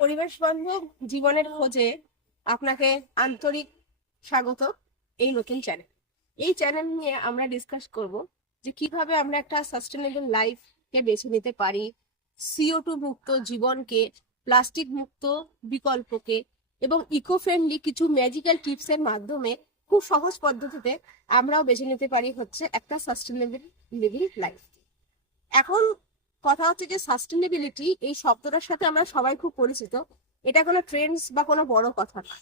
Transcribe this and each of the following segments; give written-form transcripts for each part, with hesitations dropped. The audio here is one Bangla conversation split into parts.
পরিবেশ বান্ধব জীবনের খোঁজে আপনাকে আন্তরিক স্বাগত এই নতুন চ্যানেল। এই চ্যানেল নিয়ে আমরা ডিসকাস করব যে কিভাবে আমরা একটা সাস্টেনেবল লাইফকে বেছে নিতে পারি, CO2 মুক্ত জীবনকে, প্লাস্টিক মুক্ত বিকল্পকে এবং ইকো ফ্রেন্ডলি কিছু ম্যাজিক্যাল টিপসের মাধ্যমে খুব সহজ পদ্ধতিতে আমরাও বেছে নিতে পারি হচ্ছে একটা সাস্টেনেবল লিভিং লাইফ। এখন কথা হচ্ছে যে সাস্টেনেবিলিটি এই শব্দটার সাথে আমরা সবাই খুব পরিচিত। এটা কোনো ট্রেন্ডস বা কোনো বড় কথা না।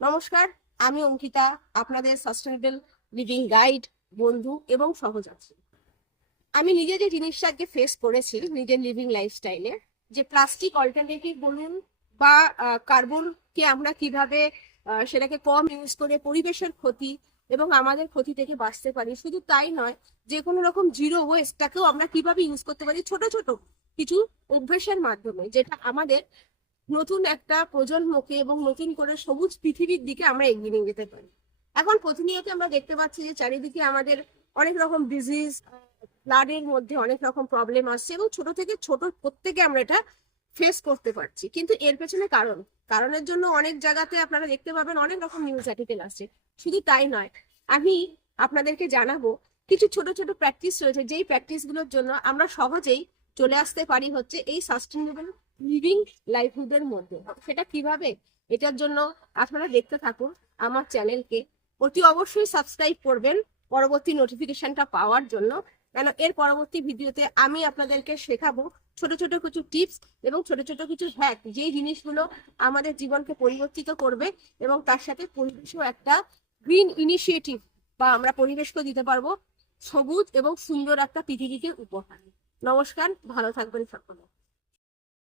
নমস্কার, আমি অঙ্কিতা, আপনাদের সাস্টেনেবল লিভিং গাইড, বন্ধু এবং সহযাত্রী। আমি নিজে যে জিনিসটাকে ফেস করেছি নিজের লিভিং লাইফস্টাইলে, যে প্লাস্টিক অল্টারনেটিভ বলুন বা কার্বনকে আমরা কিভাবে সেটাকে কম ইউজ করে পরিবেশের ক্ষতি এবং আমাদের ক্ষতি থেকে বাঁচতে পারি, শুধু তাই নয়, যে কোনো রকম জিরো ওয়েস্টটাকেও আমরা কিভাবে ইউজ করতে পারি ছোট ছোট কিছু অভ্যাসের মাধ্যমে, যেটা আমাদের নতুন একটা প্রজন্মকে এবং নতুন করে সবুজ পৃথিবীর দিকে আমরা এগিয়ে নিয়ে যেতে পারি। এখন প্রতিনিয়ত আমরা দেখতে পাচ্ছি যে চারিদিকে আমাদের অনেক রকম ডিজিজ, ব্লাডের মধ্যে অনেক রকম প্রবলেম আসছে এবং ছোট থেকে ছোট প্রত্যেকে আমরা এটা ফেস করতে পারছি। কিন্তু এর পেছনে কারণের জন্য অনেক জায়গাতে আপনারা দেখতে পাবেন অনেক রকম নিউজ আর্টিকেল আসছে। শুধু তাই নয়, আমি আপনাদেরকে জানাবো কিছু ছোট ছোট প্র্যাকটিস রয়েছে, যেই প্র্যাকটিস গুলোর জন্য আমরা সহজেই চলে আসতে পারি হচ্ছে এই সাস্টেনেবল লিভিং লাইভহুডের মধ্যে। সেটা কিভাবে, এটার জন্য আপনারা দেখতে থাকুন আমার চ্যানেলকে। অতি অবশ্যই সাবস্ক্রাইব করবেন পরবর্তী নোটিফিকেশনটা পাওয়ার জন্য, কেন এর পরবর্তী ভিডিওতে আমি আপনাদেরকে শেখাবো ছোট ছোট কিছু টিপস এবং ছোট ছোট কিছু হ্যাক, যেই জিনিসগুলো আমাদের জীবনকে পরিবর্তিত করবে এবং তার সাথে পরিবেশও একটা গ্রিন ইনিশিয়েটিভ বা আমরা পরিবেশকে দিতে পারবো সবুজ এবং সুন্দর একটা পৃথিবীকে উপহার। নমস্কার, ভালো থাকবেন সকলে।